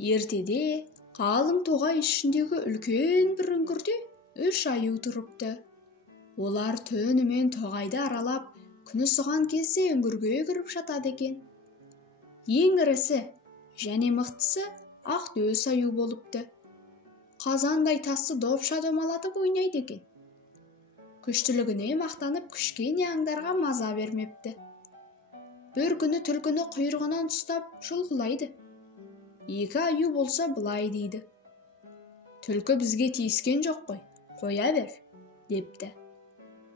Ертеде қалың тоғай ішіндегі үлкен бір үңгірде 3 аю тұрыпты. Олар түнімен тоғайды аралап, күні ысыған кезде үңгірге кіріп жатады екен. Ең ірісі және мықтысы Ақтөс аю болыпты. Қазандай тасты допша домалатып ойнайды екен. Күштілігіне мақтанып кішкене аңдарға маза бермепті. Bir күні түлкіні құйрығынан ұстап жұлғылайды. 2 аю болса былай дейді: "Түлкі бізге тиіскен жоқ қой, қоя бер", депті.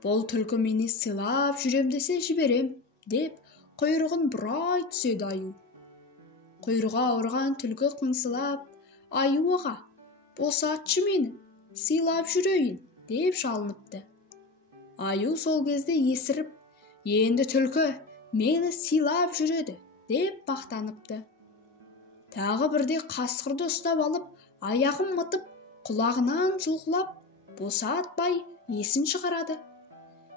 "Бұл түлкі мені сыйлап жүрем десе жіберем", деп құйрығын бұрай түседі аю. Құйрығы ауырған түлкі қыңсылап: "Аю аға, босатшы мені, сыйлап жүрейін", деп жалыныпты. Аю сол кезде есіріп: "Енді түлкі мені сыйлап жүреді", деп мақтаныпты. Тағы бірде қасқырды ұстап алып, аяғын мытып, құлағынан жұлқылап, босатпай есін шығарады.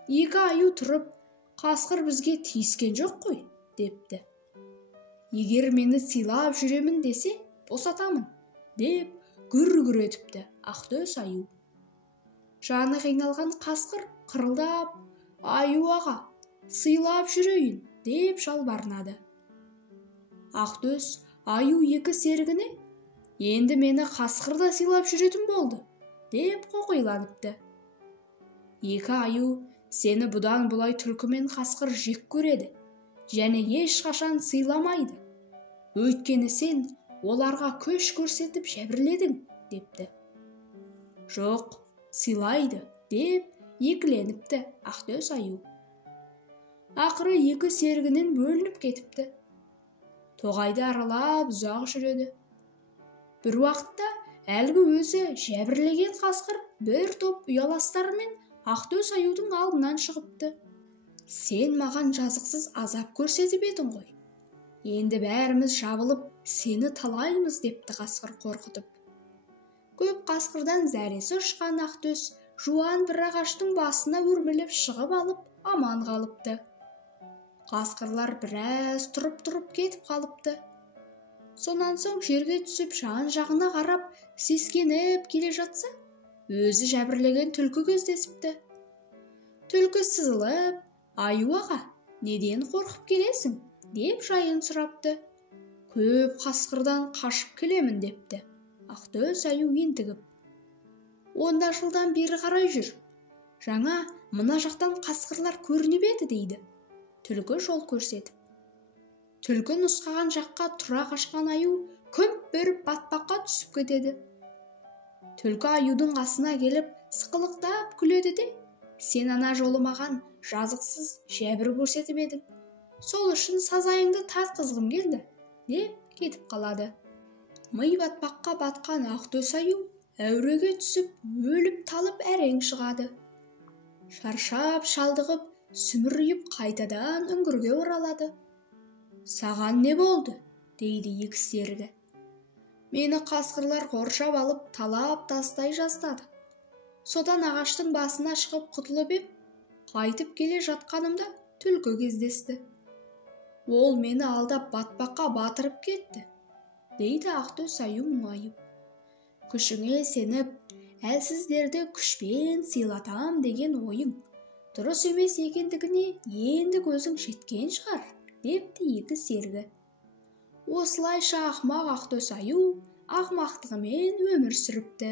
2 аю тұрып: "Қасқыр бізге тиіскен жоқ қой", депті. "Егер мені сыйлап жүремін десе, босатамын", деп гүр-гүр етіпті Ақтөс аю. Жаны қиналған қасқыр қырылдап: "Аю аға, сыйлап жүрейін", деп жалбарынады. Ақтөс аю 2 серігіне: "Енді мені қасқыр да сыйлап жүретін болды", деп қоқиланыпты. 2 аю: "Сені бұдан бұлай түлкі мен қасқыр жек көреді және ешқашан сыйламайды. Өйткені сен оларға күш көрсетіп жәбірледің", депті. "Жоқ, сыйлайды", деп екіленіпті Ақтөс аю. Ақыры 2 серігінен бөлініп кетіпті. Тоғайды аралап ұзақ жүреді. Bir уақытта әлгі өзі жәбірлеген қасқыр бір топ ұяластарымен Ақтөс аюдың алдынан шығыпты. "Сен маған жазықсыз азап көрсетіп едің ғой. Енді бәріміз жабылып, сені талаймыз", депті қасқыр қорқытып. Көп қасқырдан зәресі ұшқан Ақтөс жуан бір ағаштың басына өрмелеп шығып алып, аман қалыпты. Қасқырлар біраз тұрып кетіп қалыпты. Сонан соң жерге түсіп жан-жағына қарап, сескеніп келе жатса, өзі жәбірлеген түлкі кездесіпті. Түлкі сызылып: "Аю аға, неден қорқып келесің?" деп жайын сұрапты. "Көп қасқырдан қашып келемін", депті Ақтөс аю ентігіп. "Онда жылдан бері қарай жүр. Жаңа мына жақтан қасқырлар көрініп еді", дейді түлкі жол көрсетіп. Түлкі нұсқаған жаққа тұра қашқан аю күмп беріп батпаққа түсіп кетеді. Түлкі аюдың қасына келіп сықылықтап күледі де: "Сен ана жолы маған жазықсыз жәбір көрсетіп едің. Сол үшін сазайыңды тартқызғым келді", деп кетіп қалады. Ми батпаққа батқан Ақтөс аю әуреге түсіп, өліп талып әрең шығады. Шаршап шалдығып, сүмірейіп қайтадан үңгірге оралады. "Саған не болды?" дейді 2 серігі. "Мені қасқырлар қоршап алып, талап тастай жаздады. Содан ағаштың басына шығып құтылып ем. Қайтып келе жатқанымда түлкі кездесті. Ол мені алдап батпаққа батырып кетті", дейді Ақтөс аю мұңайып. "Күшіңе сеніп, әлсіздерді күшпен сыйлатам деген ойың дұрыс емес екендігіне енді көзің жеткен шығар", депті 2 серігі. Осылайша ақымақ Ақтөс аю ақымақтығымен өмір сүріпті.